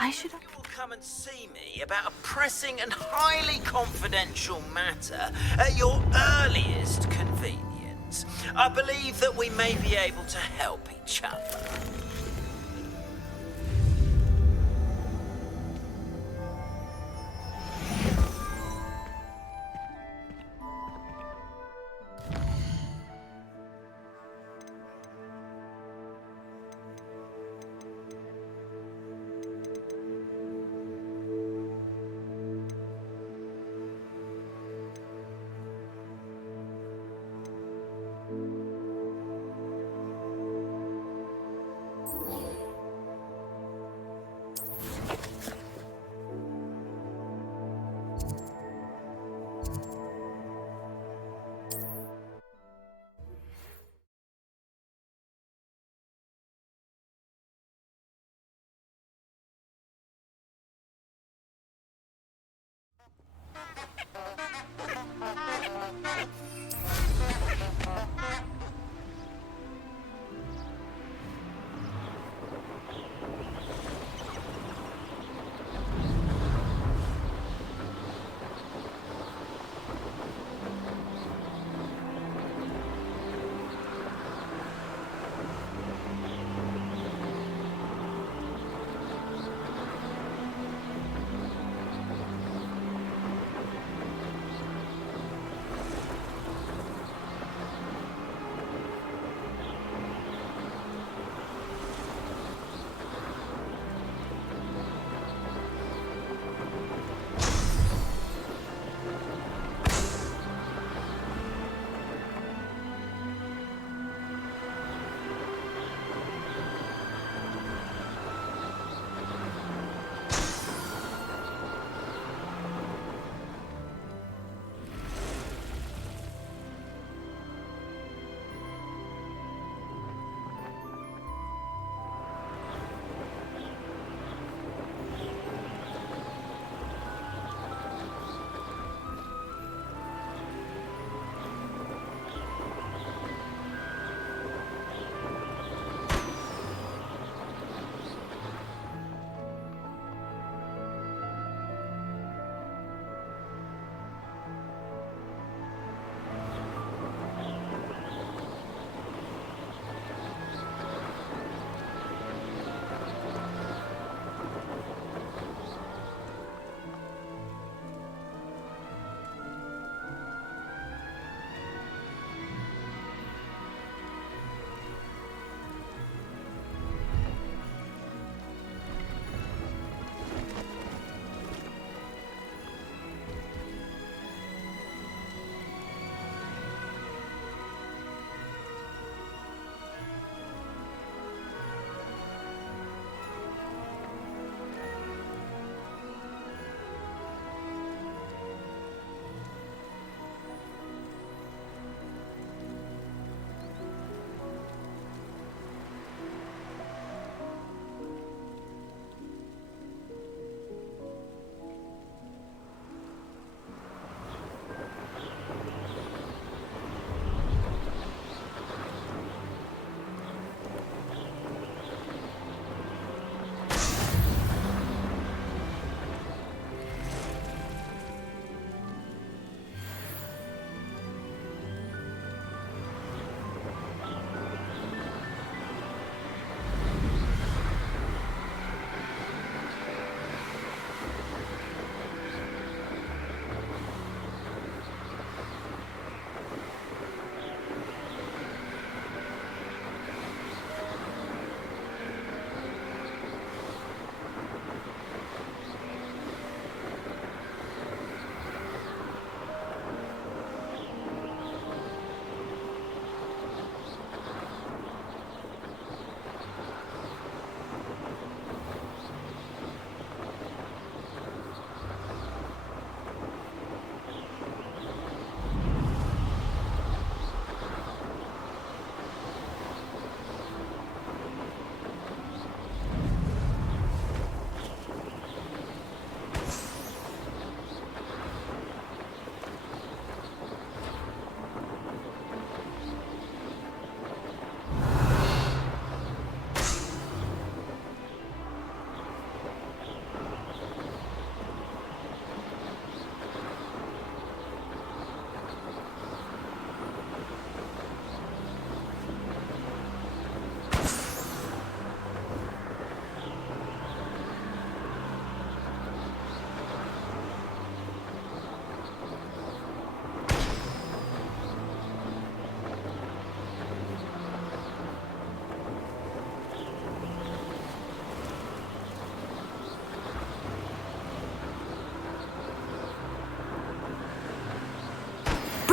I should have... You will come and see me about a pressing and highly confidential matter at your earliest convenience. I believe that we may be able to help each other.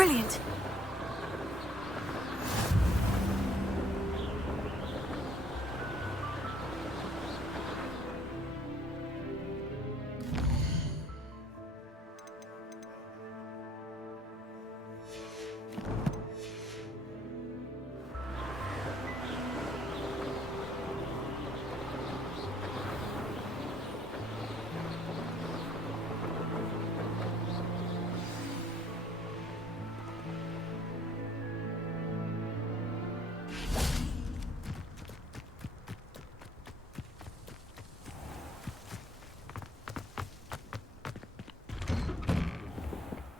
Brilliant.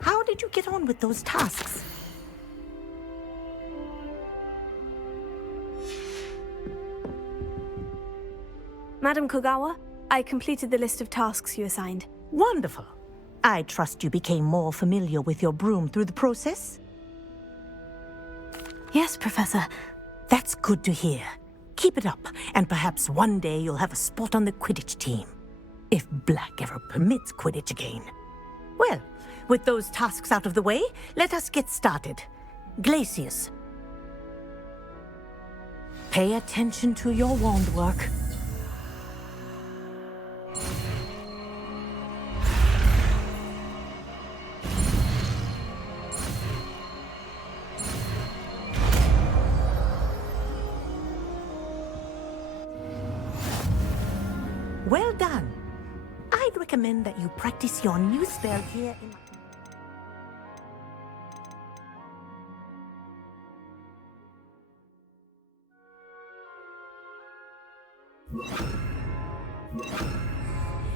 How did you get on with those tasks? Madam Kogawa, I completed the list of tasks you assigned. Wonderful. I trust you became more familiar with your broom through the process? Yes, Professor. That's good to hear. Keep it up, and perhaps one day you'll have a spot on the Quidditch team. If Black ever permits Quidditch again. Well, with those tasks out of the way, let us get started. Glacius. Pay attention to your wand work. Well done. I'd recommend that you practice your new spell here in...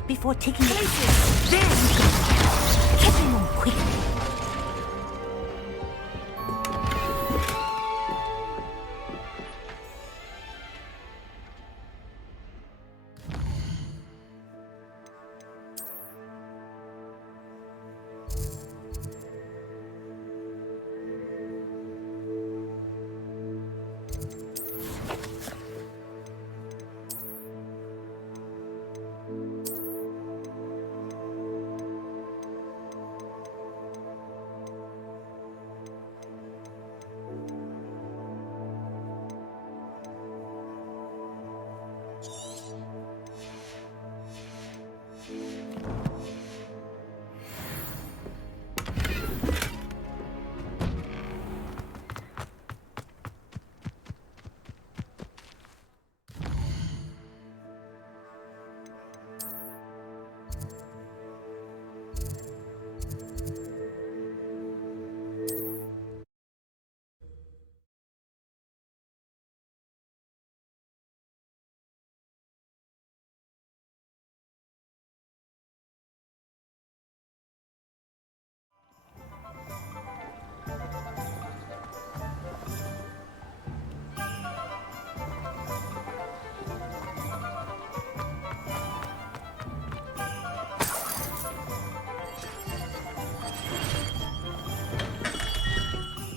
Before taking places. There you go. Get them on quickly.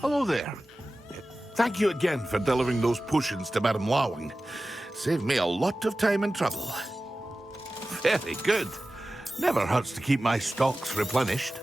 Hello there. Thank you again for delivering those potions to Madame Lawing. Saved me a lot of time and trouble. Very good. Never hurts to keep my stocks replenished.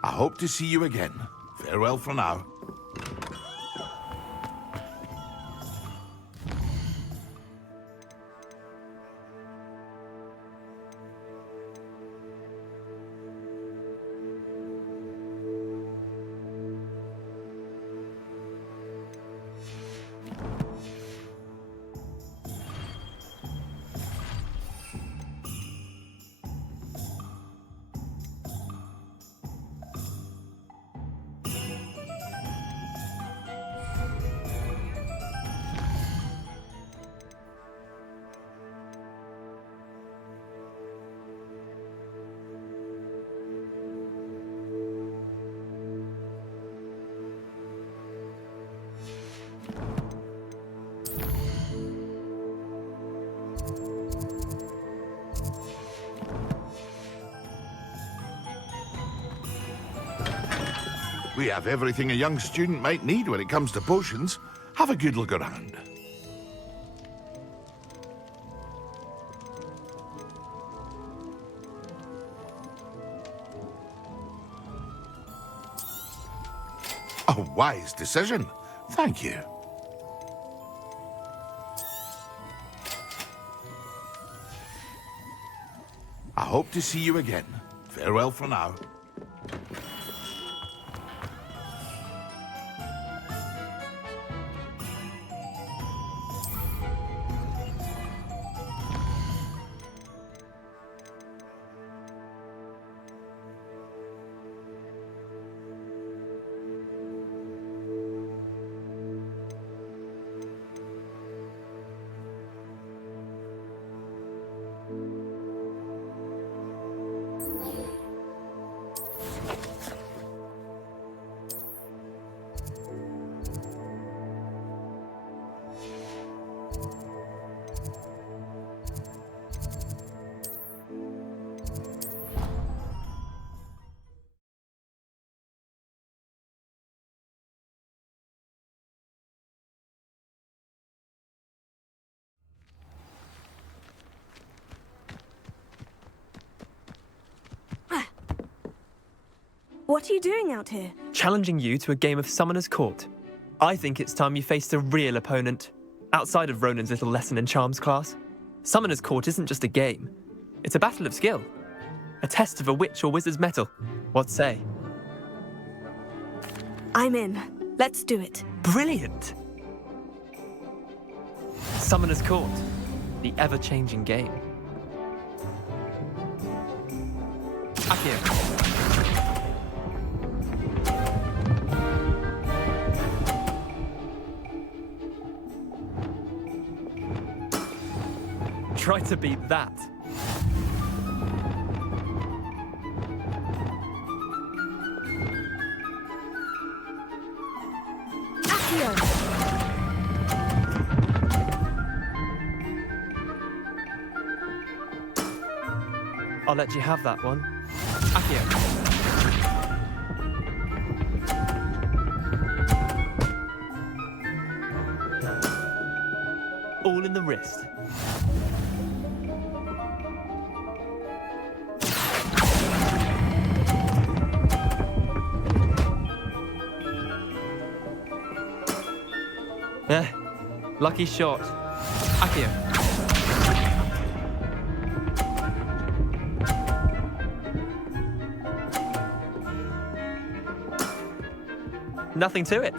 I hope to see you again. Farewell for now. We have everything a young student might need when it comes to potions. Have a good look around. A wise decision. Thank you. I hope to see you again. Farewell for now. What are you doing out here? Challenging you to a game of Summoner's Court. I think it's time you faced a real opponent, outside of Ronan's little lesson in charms class. Summoner's Court isn't just a game. It's a battle of skill. A test of a witch or wizard's mettle. What say? I'm in. Let's do it. Brilliant! Summoner's Court, the ever-changing game. Akio. Try to beat that. Accio. I'll let you have that one. Akio. All in the wrist. Lucky shot. Akio. Nothing to it.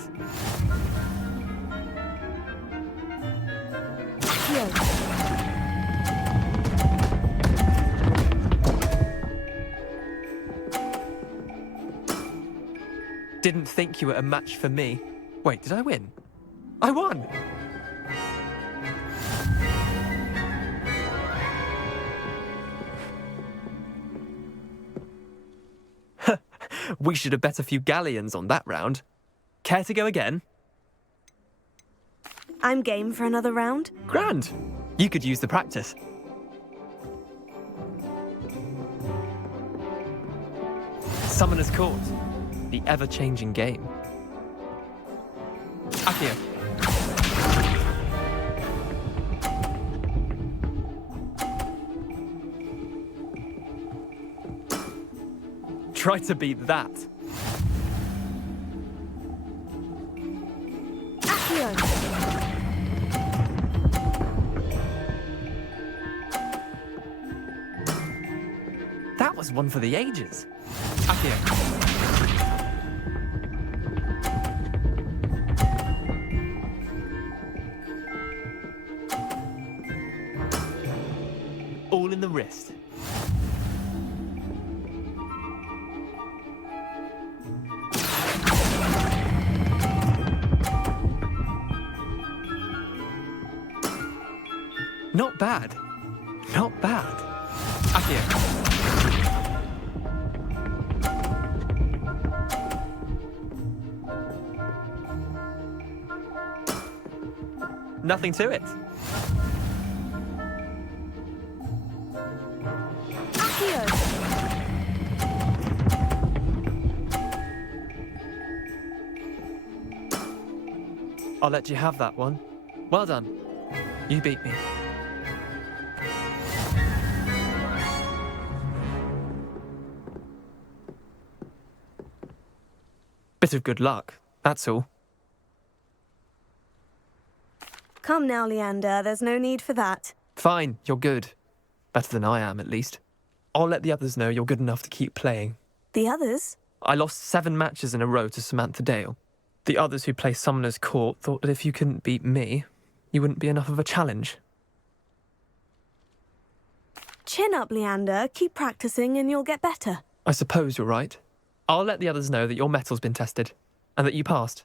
Didn't think you were a match for me. Wait, did I win? I won! We should have bet a few galleons on that round. Care to go again? I'm game for another round. Grand. You could use the practice. Summoner's Court, the ever-changing game. Akio. Try to beat that. Accio. That was one for the ages. Akio. All in the wrist. Not bad. Not bad. Akio. Nothing to it. Accio. I'll let you have that one. Well done. You beat me. Bit of good luck, that's all. Come now, Leander, there's no need for that. Fine, you're good. Better than I am, at least. I'll let the others know you're good enough to keep playing. The others? I lost 7 matches in a row to Samantha Dale. The others who play Summoner's Court thought that if you couldn't beat me, you wouldn't be enough of a challenge. Chin up, Leander. Keep practicing and you'll get better. I suppose you're right. I'll let the others know that your metal's been tested, and that you passed.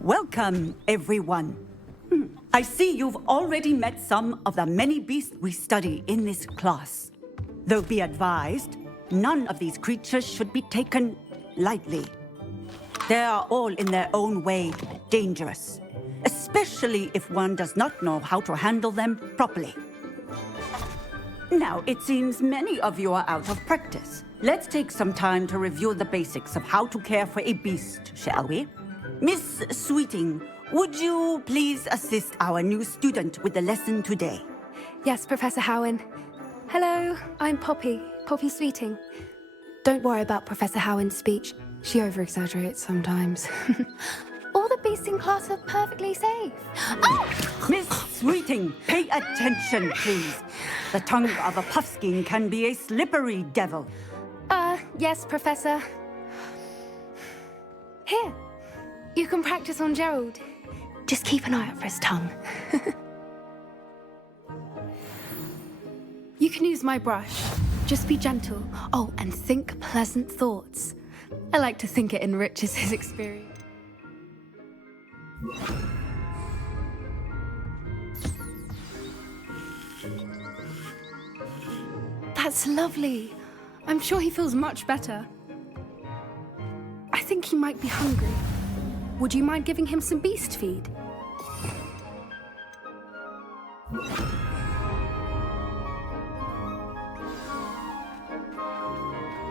Welcome, everyone. I see you've already met some of the many beasts we study in this class. Though be advised, none of these creatures should be taken lightly. They are all in their own way dangerous, especially if one does not know how to handle them properly. Now, it seems many of you are out of practice. Let's take some time to review the basics of how to care for a beast, shall we? Miss Sweeting, would you please assist our new student with the lesson today? Yes, Professor Howen. Hello, I'm Poppy Sweeting. Don't worry about Professor Howen's speech. She over-exaggerates sometimes. All the beasts in class are perfectly safe. Oh! Miss Sweeting, pay attention, please. The tongue of a puffskein can be a slippery devil. Yes, Professor. Here, you can practice on Gerald. Just keep an eye out for his tongue. You can use my brush. Just be gentle. Oh, and think pleasant thoughts. I like to think it enriches his experience. That's lovely. I'm sure he feels much better. I think he might be hungry. Would you mind giving him some beast feed?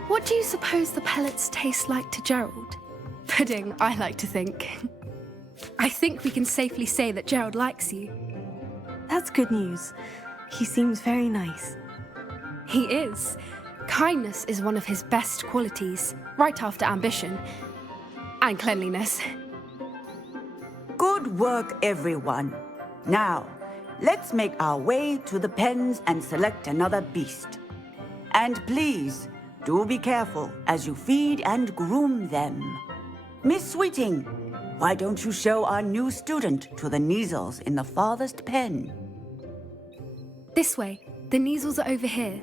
What do you suppose the pellets taste like to Gerald? Pudding, I like to think. I think we can safely say that Gerald likes you. That's good news. He seems very nice. He is. Kindness is one of his best qualities, right after ambition. And cleanliness. Good work, everyone. Now, let's make our way to the pens and select another beast. And please, do be careful as you feed and groom them. Miss Sweeting, why don't you show our new student to the Kneazles in the farthest pen? This way. The Kneazles are over here.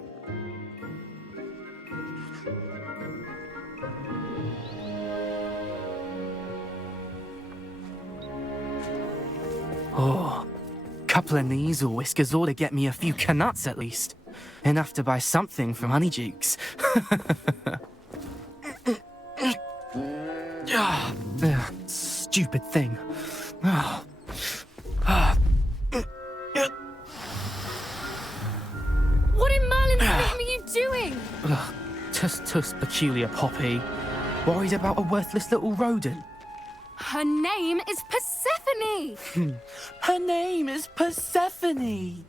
Oh, couple of Kneazle whiskers ought to get me a few canuts at least. Enough to buy something from Honeydukes. Stupid thing. What in Merlin's name are you doing? Tuss peculiar Poppy. Worried about a worthless little rodent. Her name is Persephone! Her name is Persephone!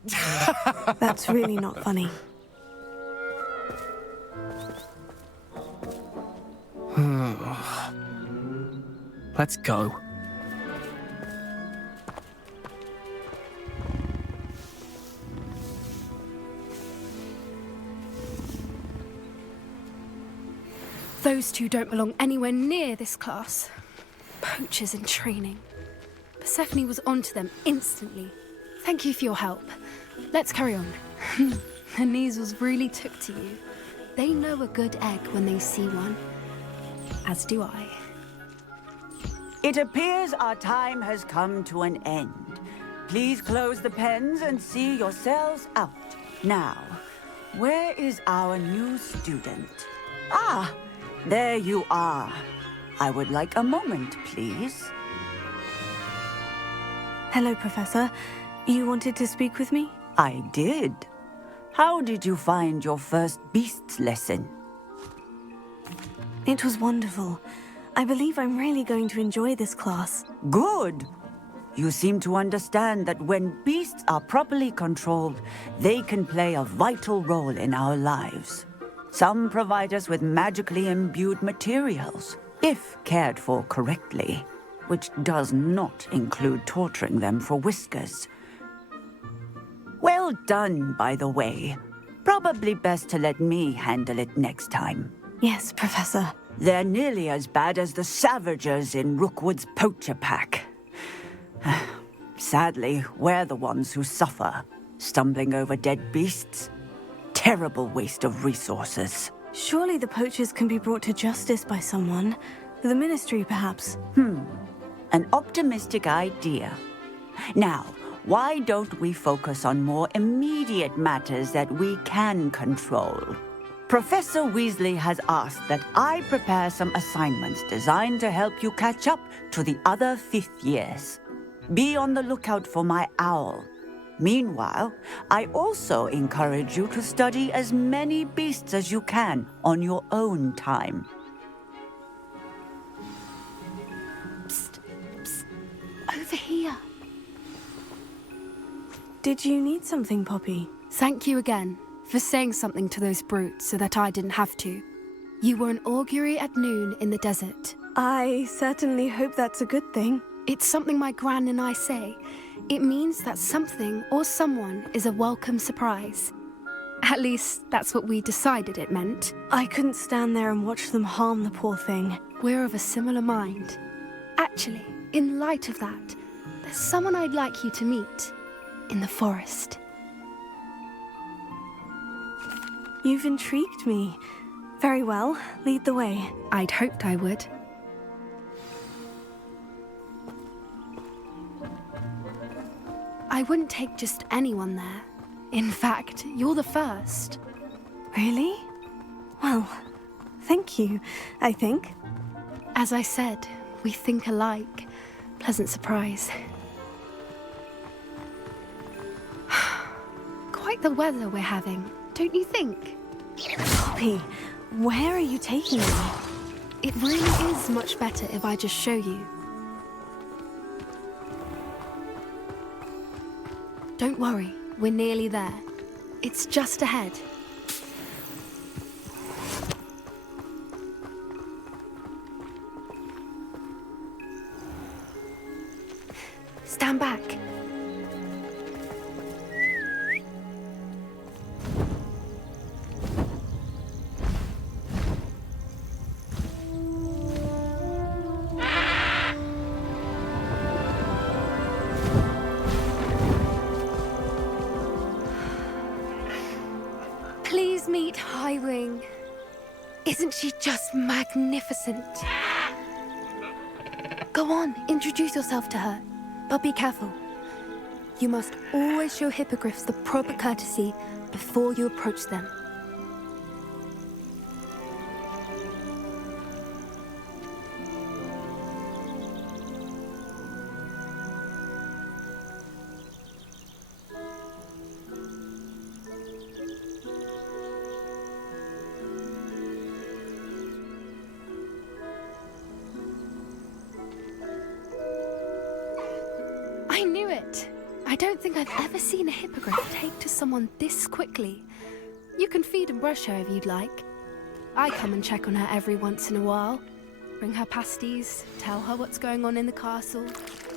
That's really not funny. Let's go. Those two don't belong anywhere near this class. Poachers in training. Persephone was onto them instantly. Thank you for your help. Let's carry on. The Neasels really took to you. They know a good egg when they see one. As do I. It appears our time has come to an end. Please close the pens and see yourselves out. Now, where is our new student? Ah, there you are. I would like a moment, please. Hello, Professor. You wanted to speak with me? I did. How did you find your first beasts lesson? It was wonderful. I believe I'm really going to enjoy this class. Good. You seem to understand that when beasts are properly controlled, they can play a vital role in our lives. Some provide us with magically imbued materials, if cared for correctly, which does not include torturing them for whiskers. Well done, by the way. Probably best to let me handle it next time. Yes, Professor. They're nearly as bad as the Savagers in Rookwood's poacher pack. Sadly, we're the ones who suffer, stumbling over dead beasts. Terrible waste of resources. Surely the poachers can be brought to justice by someone. The Ministry, perhaps. An optimistic idea. Now, why don't we focus on more immediate matters that we can control? Professor Weasley has asked that I prepare some assignments designed to help you catch up to the other 5th years. Be on the lookout for my owl. Meanwhile, I also encourage you to study as many beasts as you can on your own time. Psst, psst. Over here. Did you need something, Poppy? Thank you again for saying something to those brutes so that I didn't have to. You were an augury at noon in the desert. I certainly hope that's a good thing. It's something my gran and I say. It means that something or someone is a welcome surprise. At least, that's what we decided it meant. I couldn't stand there and watch them harm the poor thing. We're of a similar mind. Actually, in light of that, there's someone I'd like you to meet in the forest. You've intrigued me. Very well, lead the way. I'd hoped I would. I wouldn't take just anyone there. In fact, you're the first. Really? Well, thank you, I think. As I said, we think alike. Pleasant surprise. Quite the weather we're having, don't you think? Poppy, where are you taking me? It really is much better if I just show you. Don't worry, we're nearly there. It's just ahead. Stand back. Please meet Highwing. Isn't she just magnificent? Go on, introduce yourself to her. But be careful. You must always show hippogriffs the proper courtesy before you approach them. I knew it! I don't think I've ever seen a hippogriff take to someone this quickly. You can feed and brush her if you'd like. I come and check on her every once in a while. Bring her pasties, tell her what's going on in the castle.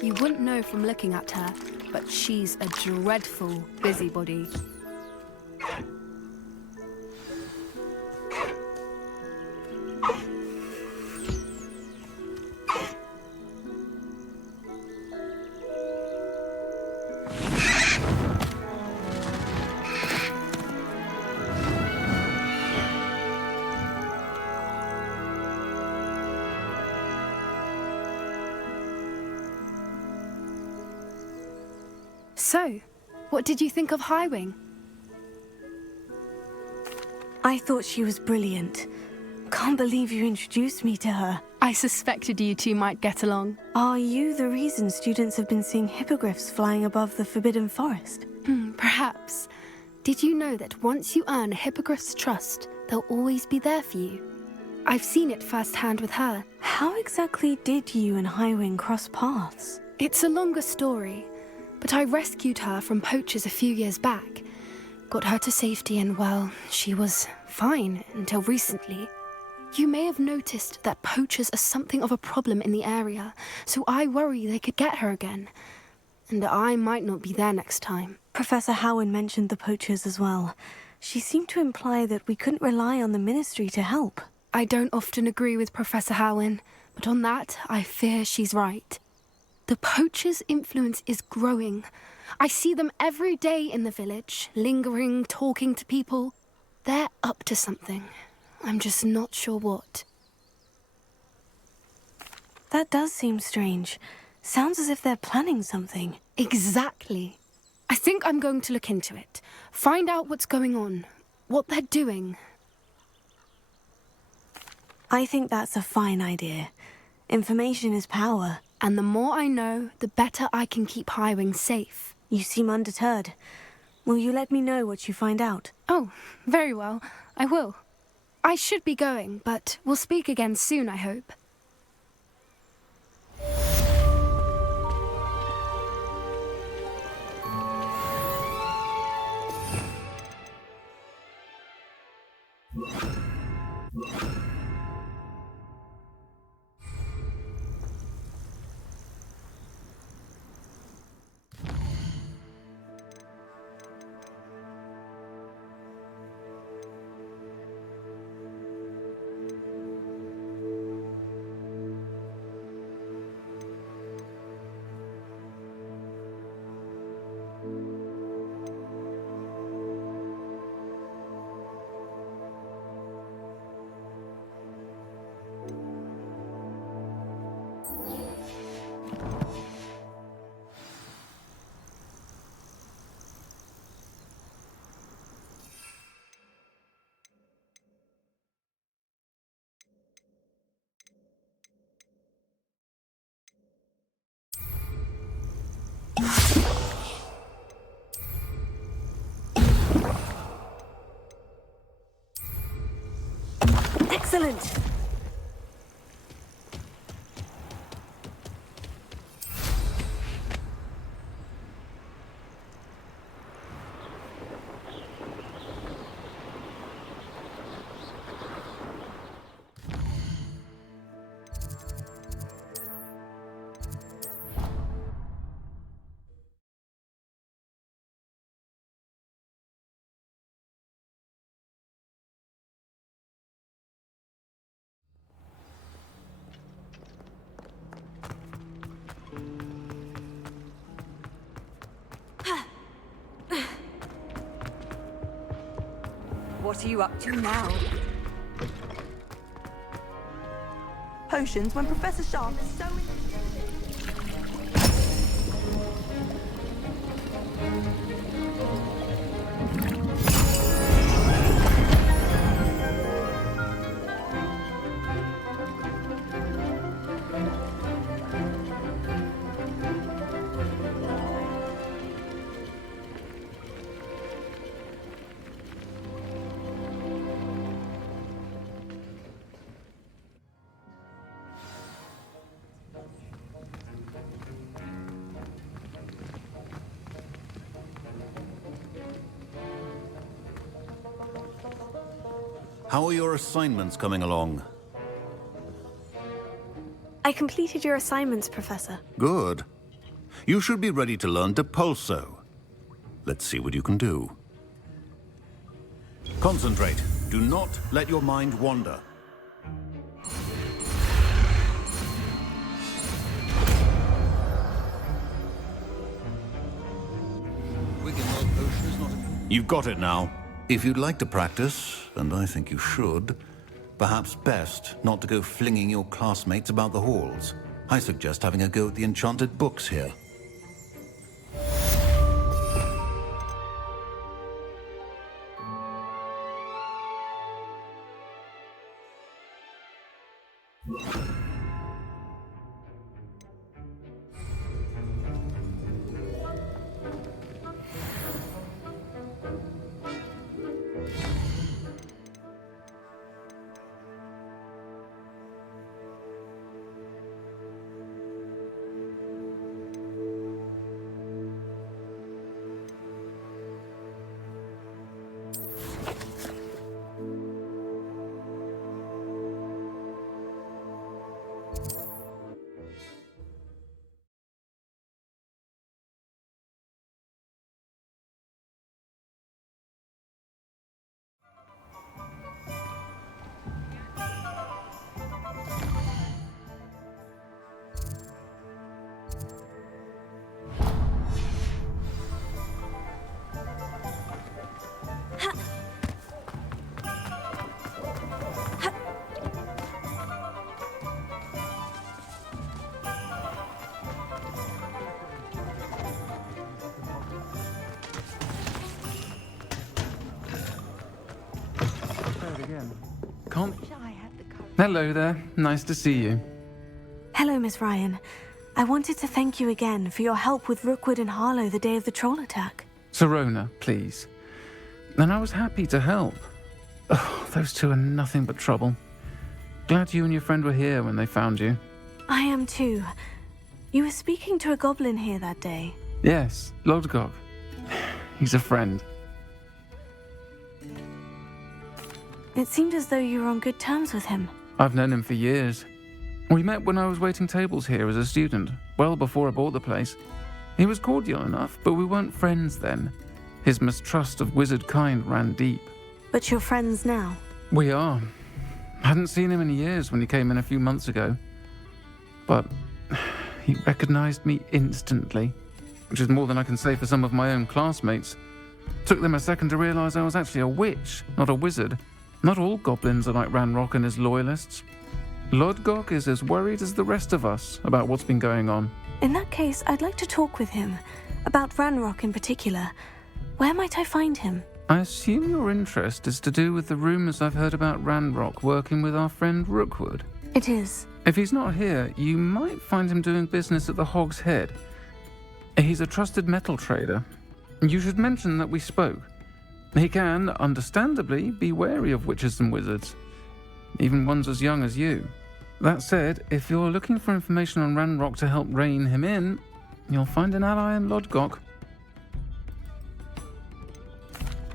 You wouldn't know from looking at her, but she's a dreadful busybody. So, what did you think of Highwing? I thought she was brilliant. Can't believe you introduced me to her. I suspected you two might get along. Are you the reason students have been seeing hippogriffs flying above the Forbidden Forest? Perhaps. Did you know that once you earn a hippogriff's trust, they'll always be there for you? I've seen it firsthand with her. How exactly did you and Highwing cross paths? It's a longer story, but I rescued her from poachers a few years back. Got her to safety and, well, she was fine until recently. You may have noticed that poachers are something of a problem in the area, so I worry they could get her again. And I might not be there next time. Professor Howin mentioned the poachers as well. She seemed to imply that we couldn't rely on the Ministry to help. I don't often agree with Professor Howin, but on that, I fear she's right. The poachers' influence is growing. I see them every day in the village, lingering, talking to people. They're up to something. I'm just not sure what. That does seem strange. Sounds as if they're planning something. Exactly. I think I'm going to look into it. Find out what's going on, what they're doing. I think that's a fine idea. Information is power. And the more I know, the better I can keep Highwing safe. You seem undeterred. Will you let me know what you find out? Oh, very well. I will. I should be going, but we'll speak again soon, I hope. Excellent! What are you up to now? Potions when Professor Sharp is so... How are your assignments coming along? I completed your assignments, Professor. Good. You should be ready to learn Depulso. Let's see what you can do. Concentrate. Do not let your mind wander. You've got it now. If you'd like to practice, and I think you should, perhaps best not to go flinging your classmates about the halls. I suggest having a go at the enchanted books here. Hello there. Nice to see you. Hello, Miss Ryan. I wanted to thank you again for your help with Rookwood and Harlow the day of the troll attack. Sirona, please. And I was happy to help. Oh, those two are nothing but trouble. Glad you and your friend were here when they found you. I am too. You were speaking to a goblin here that day. Yes, LODGOK. He's a friend. It seemed as though you were on good terms with him. I've known him for years. We met when I was waiting tables here as a student, well before I bought the place. He was cordial enough, but we weren't friends then. His mistrust of wizard kind ran deep. But you're friends now? We are. Hadn't seen him in years when he came in a few months ago. But he recognized me instantly, which is more than I can say for some of my own classmates. Took them a second to realize I was actually a witch, not a wizard. Not all goblins are like Ranrock and his loyalists. LODGOK is as worried as the rest of us about what's been going on. In that case, I'd like to talk with him. About Ranrock in particular. Where might I find him? I assume your interest is to do with the rumors I've heard about Ranrock working with our friend Rookwood. It is. If he's not here, you might find him doing business at the Hog's Head. He's a trusted metal trader. You should mention that we spoke. He can, understandably, be wary of witches and wizards, even ones as young as you. That said, if you're looking for information on Ranrock to help rein him in, you'll find an ally in LODGOK.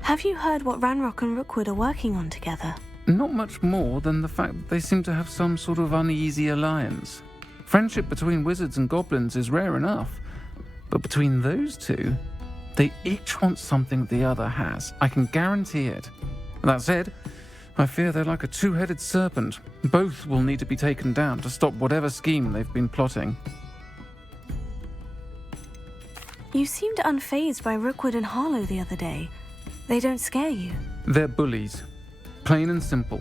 Have you heard what Ranrock and Rookwood are working on together? Not much more than the fact that they seem to have some sort of uneasy alliance. Friendship between wizards and goblins is rare enough, but between those two, they each want something the other has. I can guarantee it. That said, I fear they're like a two-headed serpent. Both will need to be taken down to stop whatever scheme they've been plotting. You seemed unfazed by Rookwood and Harlow the other day. They don't scare you. They're bullies. Plain and simple.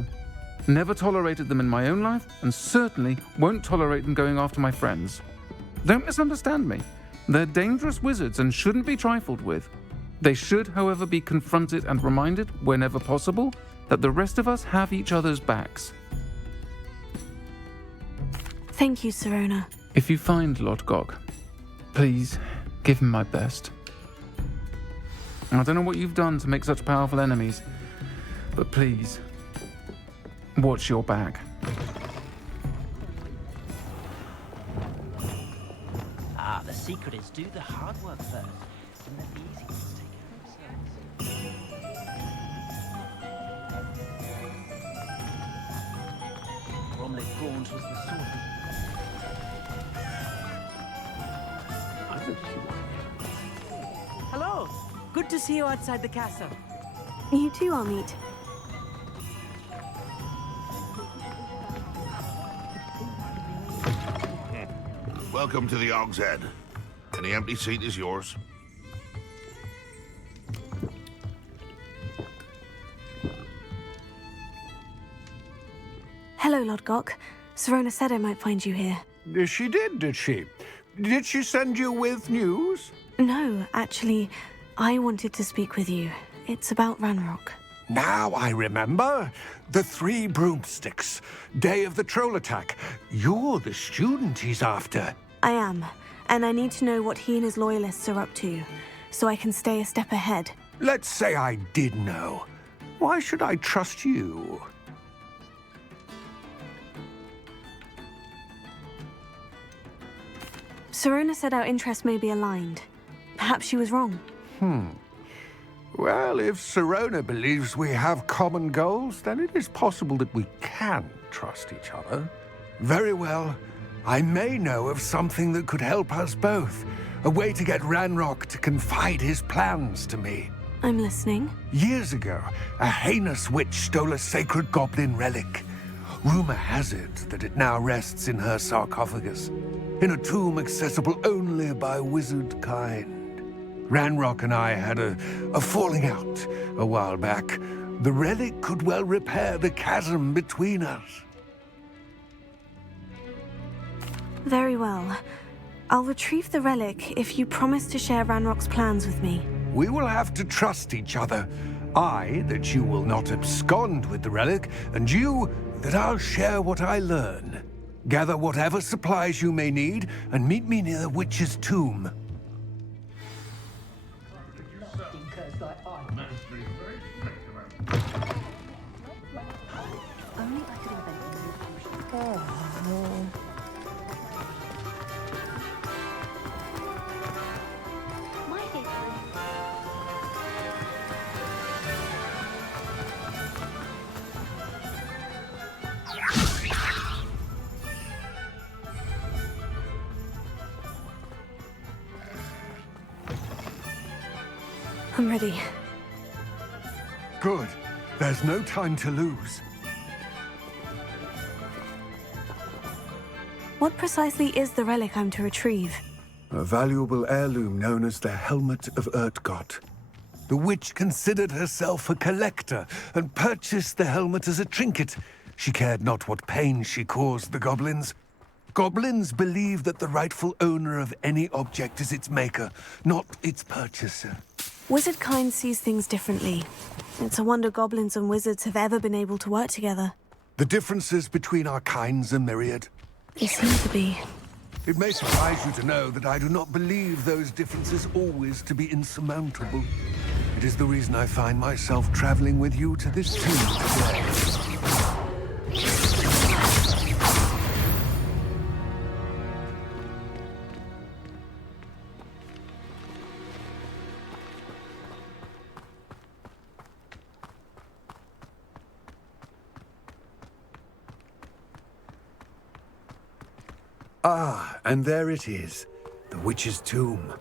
Never tolerated them in my own life, and certainly won't tolerate them going after my friends. Don't misunderstand me. They're dangerous wizards and shouldn't be trifled with. They should, however, be confronted and reminded, whenever possible, that the rest of us have each other's backs. Thank you, Sirona. If you find LODGOK, please give him my best. I don't know what you've done to make such powerful enemies, but please, watch your back. The secret is do the hard work first, and let the easy ones take care of themselves. Bromley Gaunt was the sword. Hello! Good to see you outside the castle. You too, Amit. Welcome to the Hog's Head. Any empty seat is yours. Hello, LODGOK. Sirona said I might find you here. She did she? Did she send you with news? No, actually, I wanted to speak with you. It's about Ranrock. Now I remember. The 3 broomsticks. Day of the troll attack. You're the student he's after. I am, and I need to know what he and his loyalists are up to, so I can stay a step ahead. Let's say I did know. Why should I trust you? Serona said our interests may be aligned. Perhaps she was wrong. Well, if Serona believes we have common goals, then it is possible that we can trust each other. Very well. I may know of something that could help us both. A way to get Ranrock to confide his plans to me. I'm listening. Years ago, a heinous witch stole a sacred goblin relic. Rumor has it that it now rests in her sarcophagus, in a tomb accessible only by wizard kind. Ranrock and I had a falling out a while back. The relic could well repair the chasm between us. Very well. I'll retrieve the relic if you promise to share Ranrock's plans with me. We will have to trust each other. I, that you will not abscond with the relic, and you, that I'll share what I learn. Gather whatever supplies you may need, and meet me near the witch's tomb. I'm ready. Good. There's no time to lose. What precisely is the relic I'm to retrieve? A valuable heirloom known as the Helmet of Urtkot. The witch considered herself a collector and purchased the helmet as a trinket. She cared not what pain she caused the goblins. Goblins believe that the rightful owner of any object is its maker, not its purchaser. Wizard kind sees things differently. It's a wonder goblins and wizards have ever been able to work together. The differences between our kinds are myriad. They seem to be. It may surprise you to know that I do not believe those differences always to be insurmountable. It is the reason I find myself traveling with you to this tomb today. Ah, and there it is. The witch's tomb.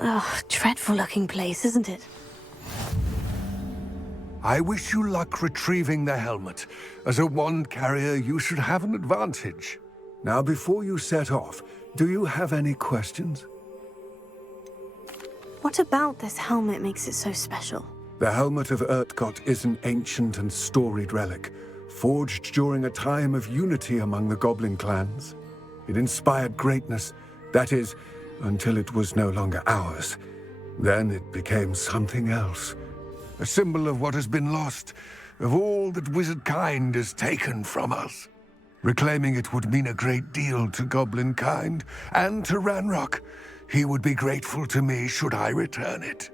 Oh, dreadful looking place, isn't it? I wish you luck retrieving the helmet. As a wand carrier, you should have an advantage. Now, before you set off, do you have any questions? What about this helmet makes it so special? The Helmet of Urtkot is an ancient and storied relic, forged during a time of unity among the goblin clans. It inspired greatness, that is, until it was no longer ours. Then it became something else. A symbol of what has been lost, of all that wizard kind has taken from us. Reclaiming it would mean a great deal to goblin kind, and to Ranrock. He would be grateful to me should I return it.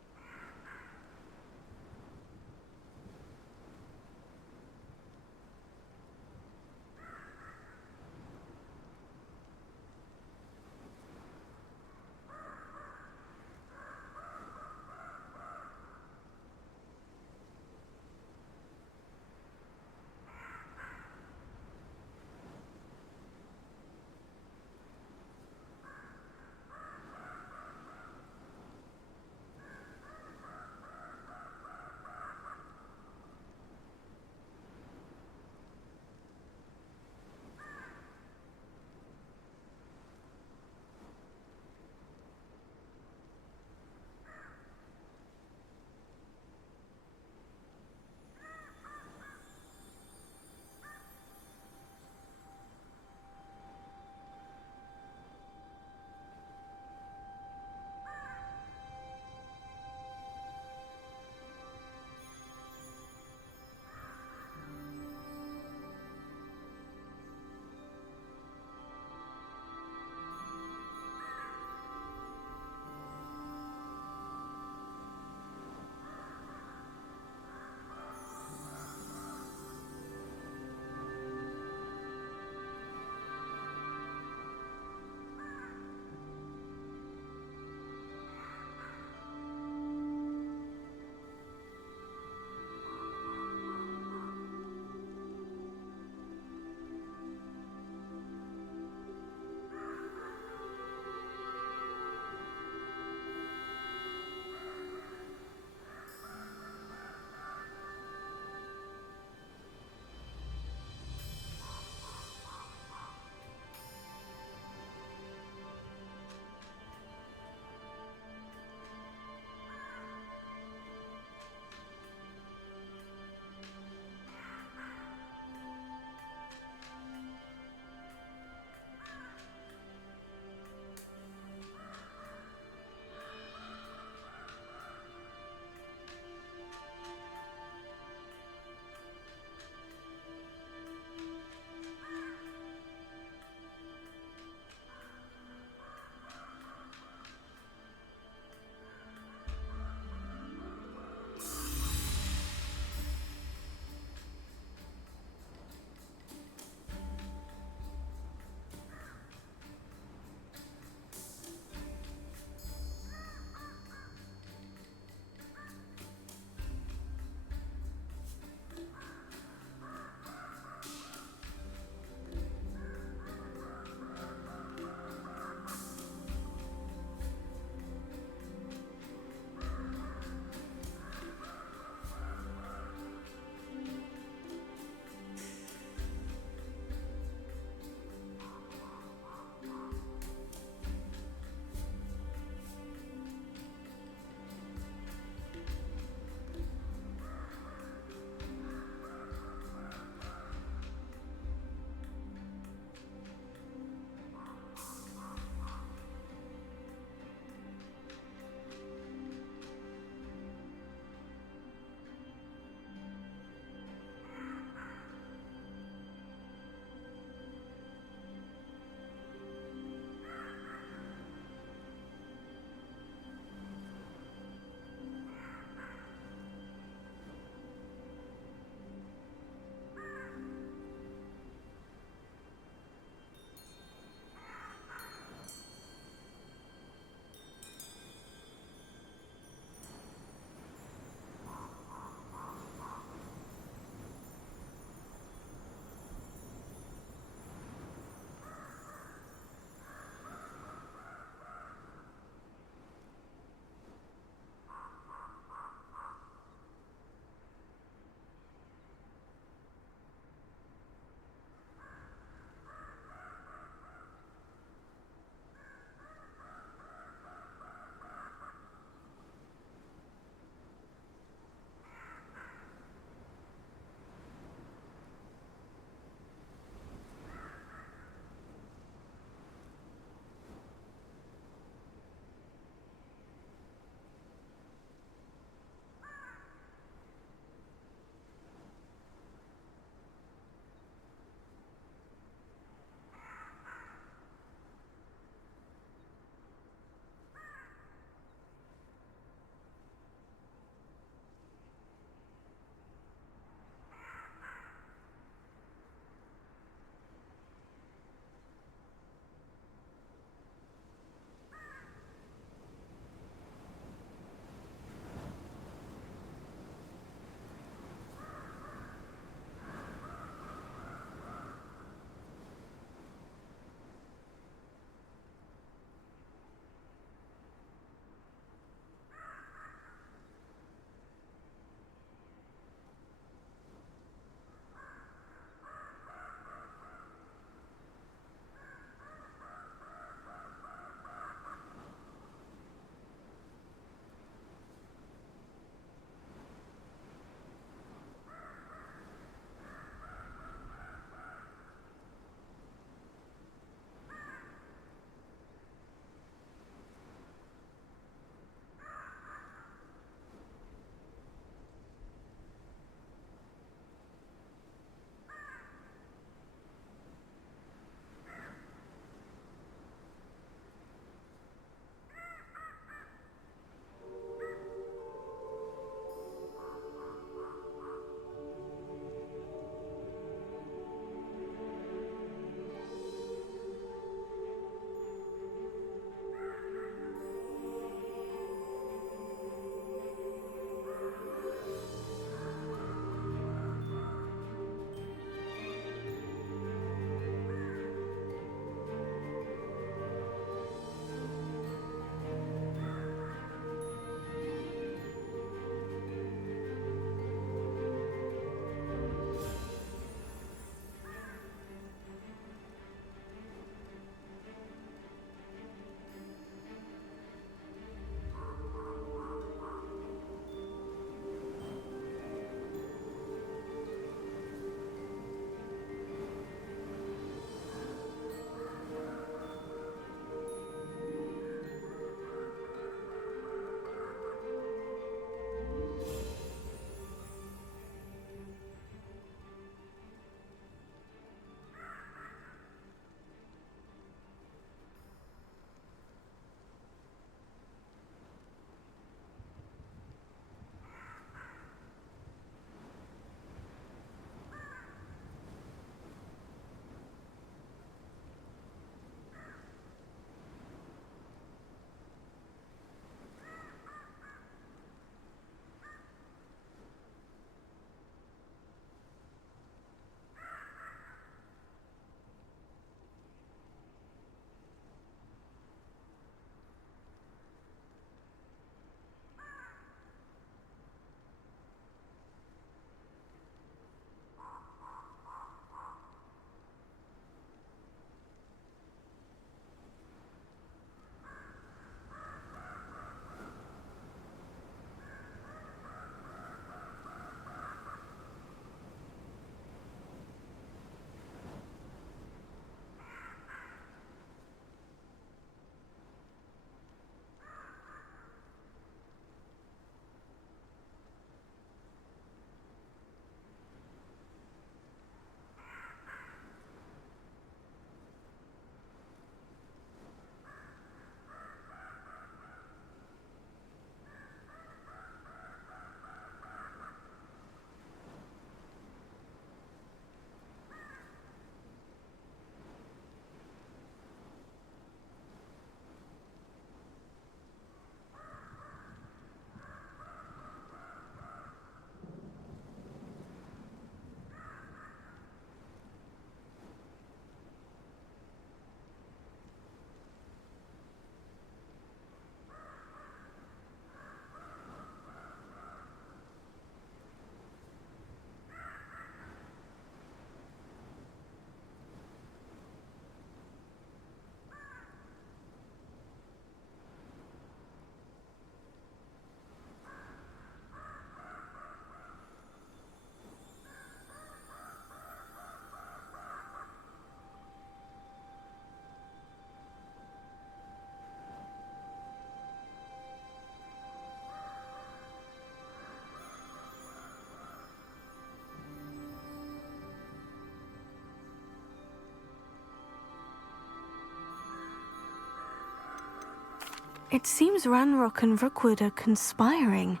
It seems Ranrock and Rookwood are conspiring.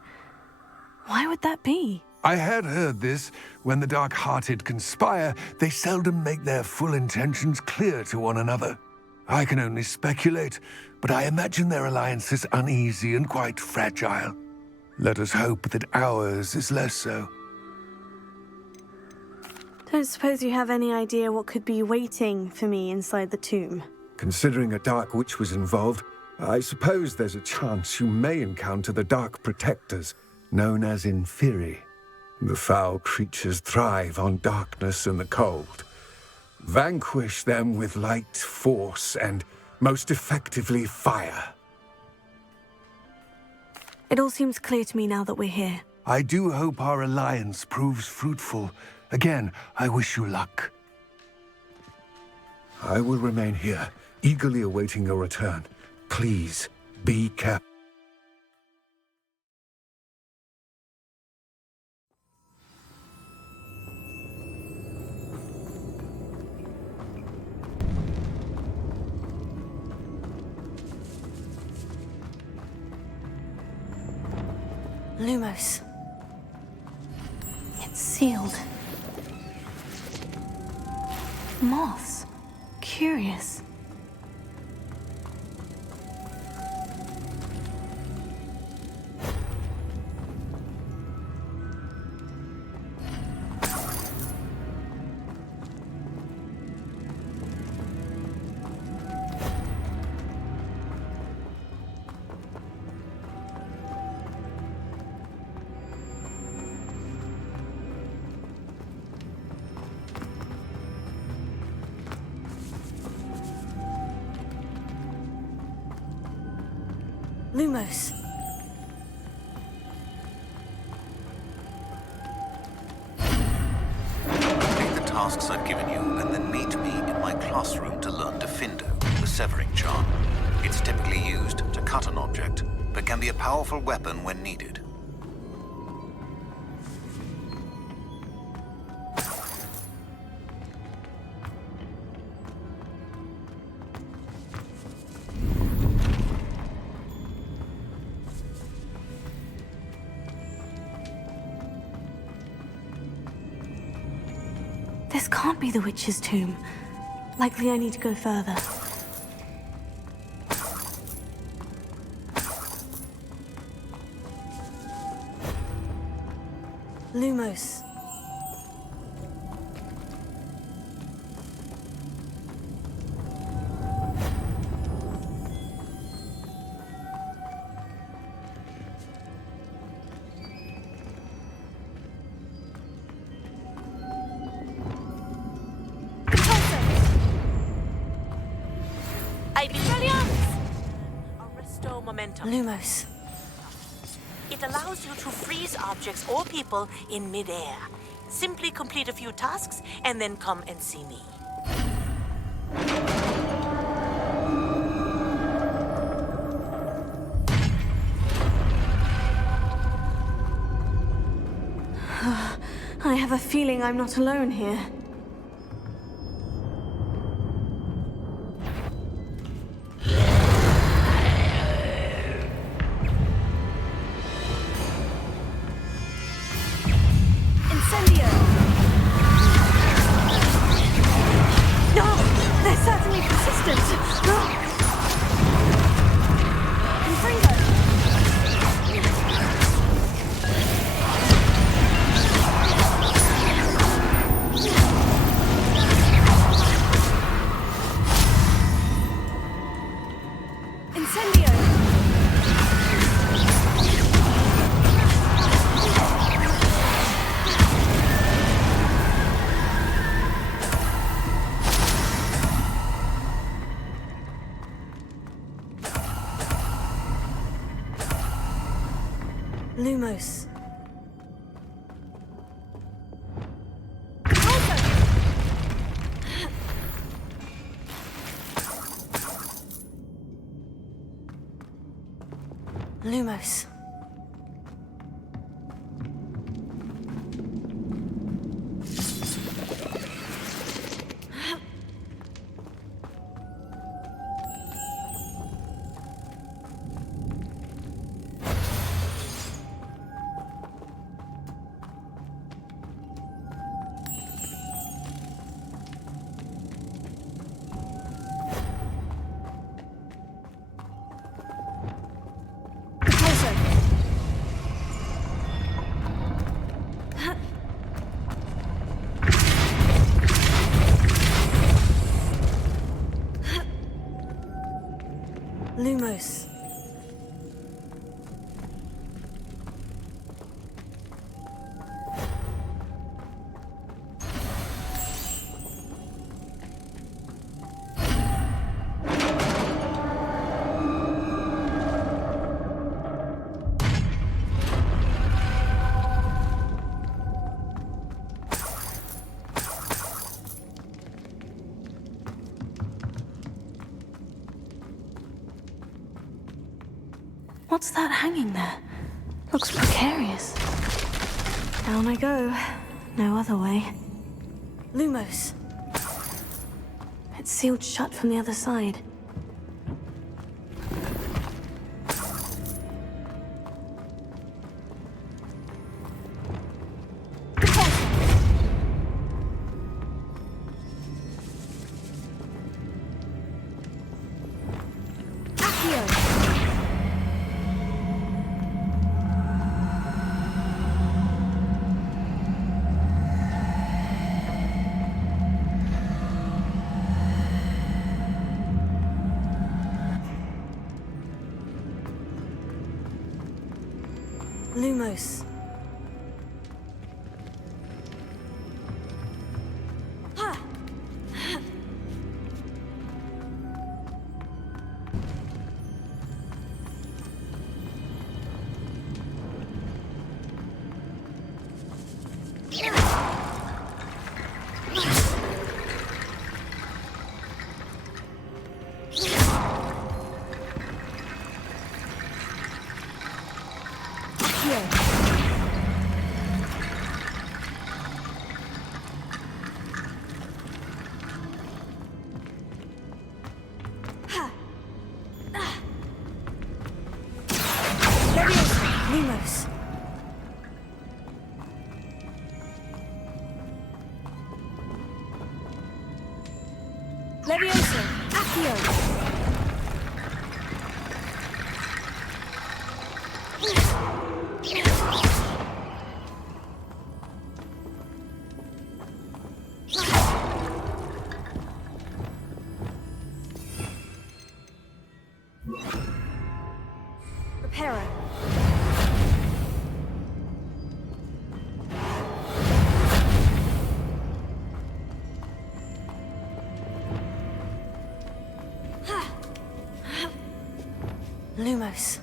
Why would that be? I had heard this. When the dark-hearted conspire, they seldom make their full intentions clear to one another. I can only speculate, but I imagine their alliance is uneasy and quite fragile. Let us hope that ours is less so. Don't suppose you have any idea what could be waiting for me inside the tomb? Considering a Dark Witch was involved, I suppose there's a chance you may encounter the Dark Protectors, known as Inferi. The foul creatures thrive on darkness and the cold. Vanquish them with light, force, and, most effectively, fire. It all seems clear to me now that we're here. I do hope our alliance proves fruitful. Again, I wish you luck. I will remain here, eagerly awaiting your return. Please, be careful. Lumos. It's sealed. Moths. Curious. Lumos. Take the tasks I've given you and then meet me in my classroom to learn Gryffindor, the severing charm. It's typically used to cut an object, but can be a powerful weapon when needed. This can't be the witch's tomb. Likely I need to go further. Lumos. Lumos. It allows you to freeze objects or people in midair. Simply complete a few tasks and then come and see me. I have a feeling I'm not alone here. Lumos. Lumos. Lumos. What's that hanging there? Looks precarious. Down I go. No other way. Lumos. It's sealed shut from the other side. Lumos. Lumos. Levioso. Accio. Reparo. Lumos.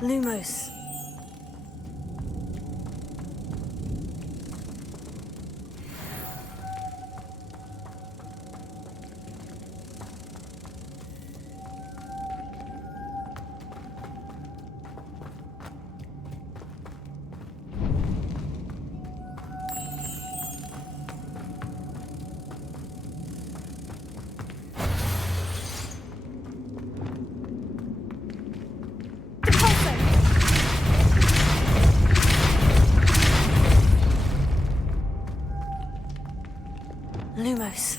Lumos. Lumos.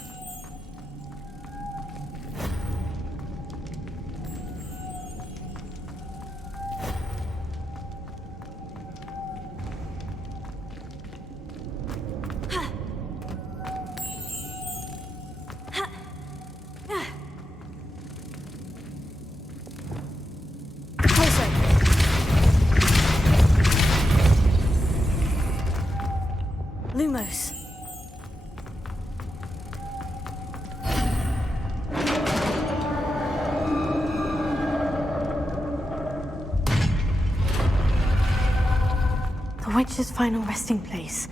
Lumos. The witch's final resting place.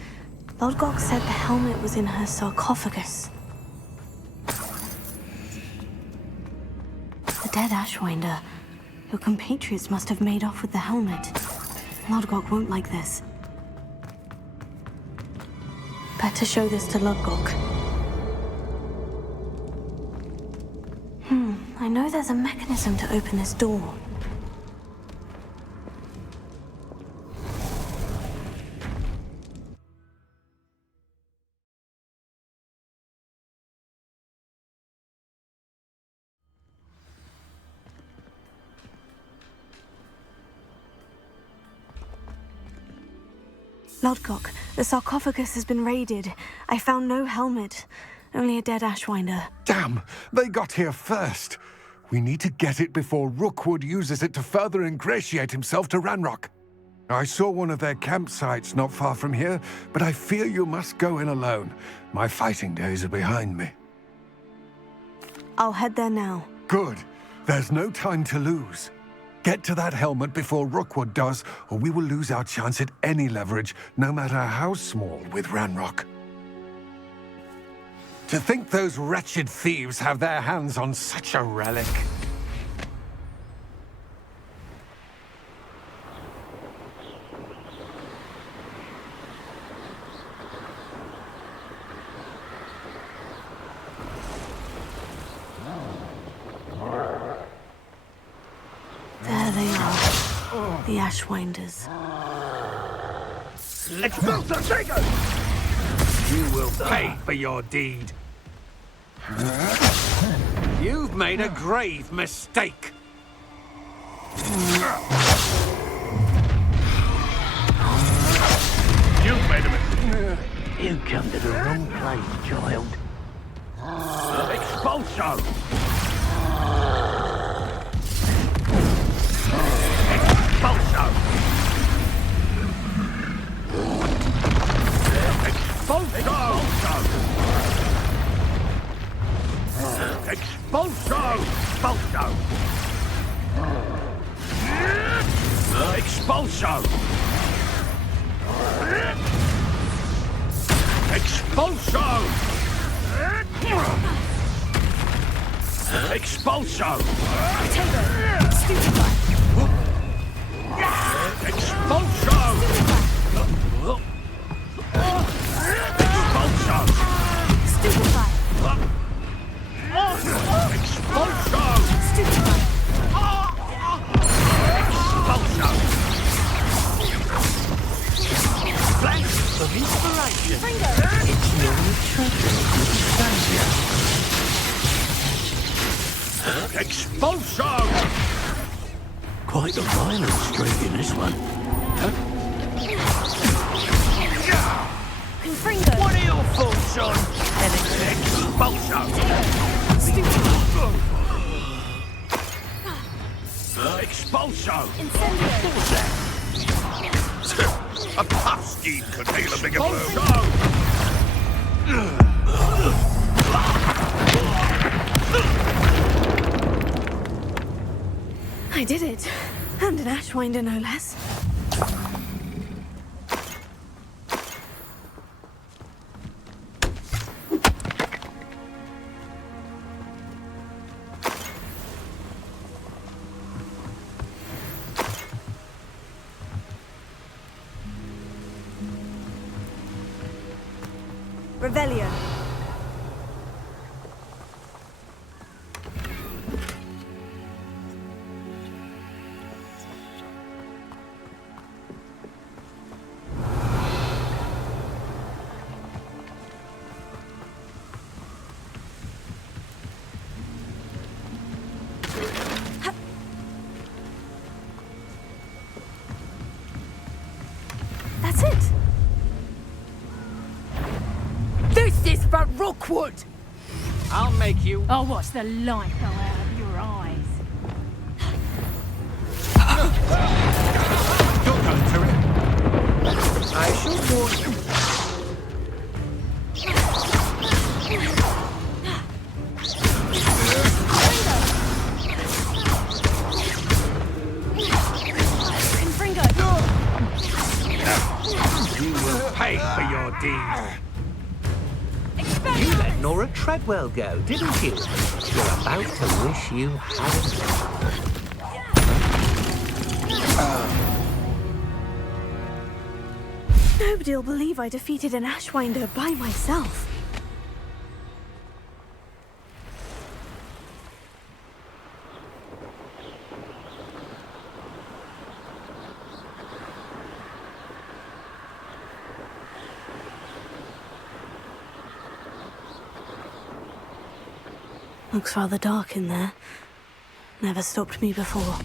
LODGOK said the helmet was in her sarcophagus. The dead Ashwinder. Your compatriots must have made off with the helmet. LODGOK won't like this. Better show this to LODGOK. I know there's a mechanism to open this door. LODGOK, the sarcophagus has been raided. I found no helmet, only a dead Ashwinder. Damn! They got here first. We need to get it before Rookwood uses it to further ingratiate himself to Ranrock. I saw one of their campsites not far from here, but I fear you must go in alone. My fighting days are behind me. I'll head there now. Good. There's no time to lose. Get to that helmet before Rookwood does, or we will lose our chance at any leverage, no matter how small, with Ranrock. To think those wretched thieves have their hands on such a relic. There they are, the Ashwinders. Expulsor Trigger! You will pay for your deed. You've made a grave mistake. You've made a mistake. You come to the wrong place, child. Expulso! Expulso! Expulso! Expulso! Expulso! Expulso! Expulso! Expulso! Expulso! Quite a violent streak in this one. What are your thoughts on Expulso? Expulso! What was that? A puff scheme could deal a bigger blow. I did it. And an Ashwinder, no less. Revelio. That's it. This is for Rookwood! I'll make you. I'll watch the light go out of your eyes. Don't go to it. I should warn you. You will pay for your deed. You let Nora Treadwell go, didn't you? You're about to wish you hadn't. Nobody'll believe I defeated an Ashwinder by myself. Looks rather dark in there. Never stopped me before.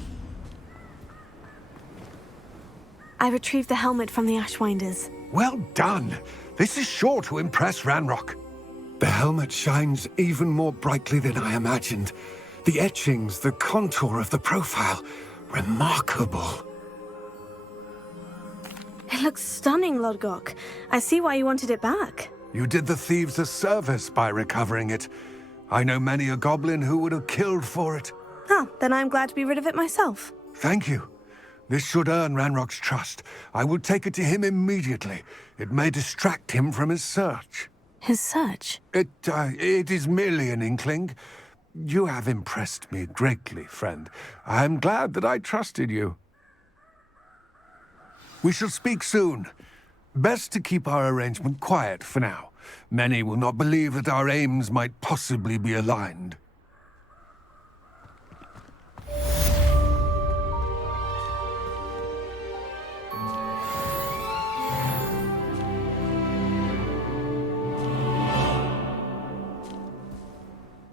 I retrieved the helmet from the Ashwinders. Well done. This is sure to impress Ranrock. The helmet shines even more brightly than I imagined. The etchings, the contour of the profile. Remarkable. It looks stunning, LODGOK. I see why you wanted it back. You did the thieves a service by recovering it. I know many a goblin who would have killed for it. Ah, then I'm glad to be rid of it myself. Thank you. This should earn Ranrock's trust. I will take it to him immediately. It may distract him from his search. His search? It is merely an inkling. You have impressed me greatly, friend. I am glad that I trusted you. We shall speak soon. Best to keep our arrangement quiet for now. Many will not believe that our aims might possibly be aligned.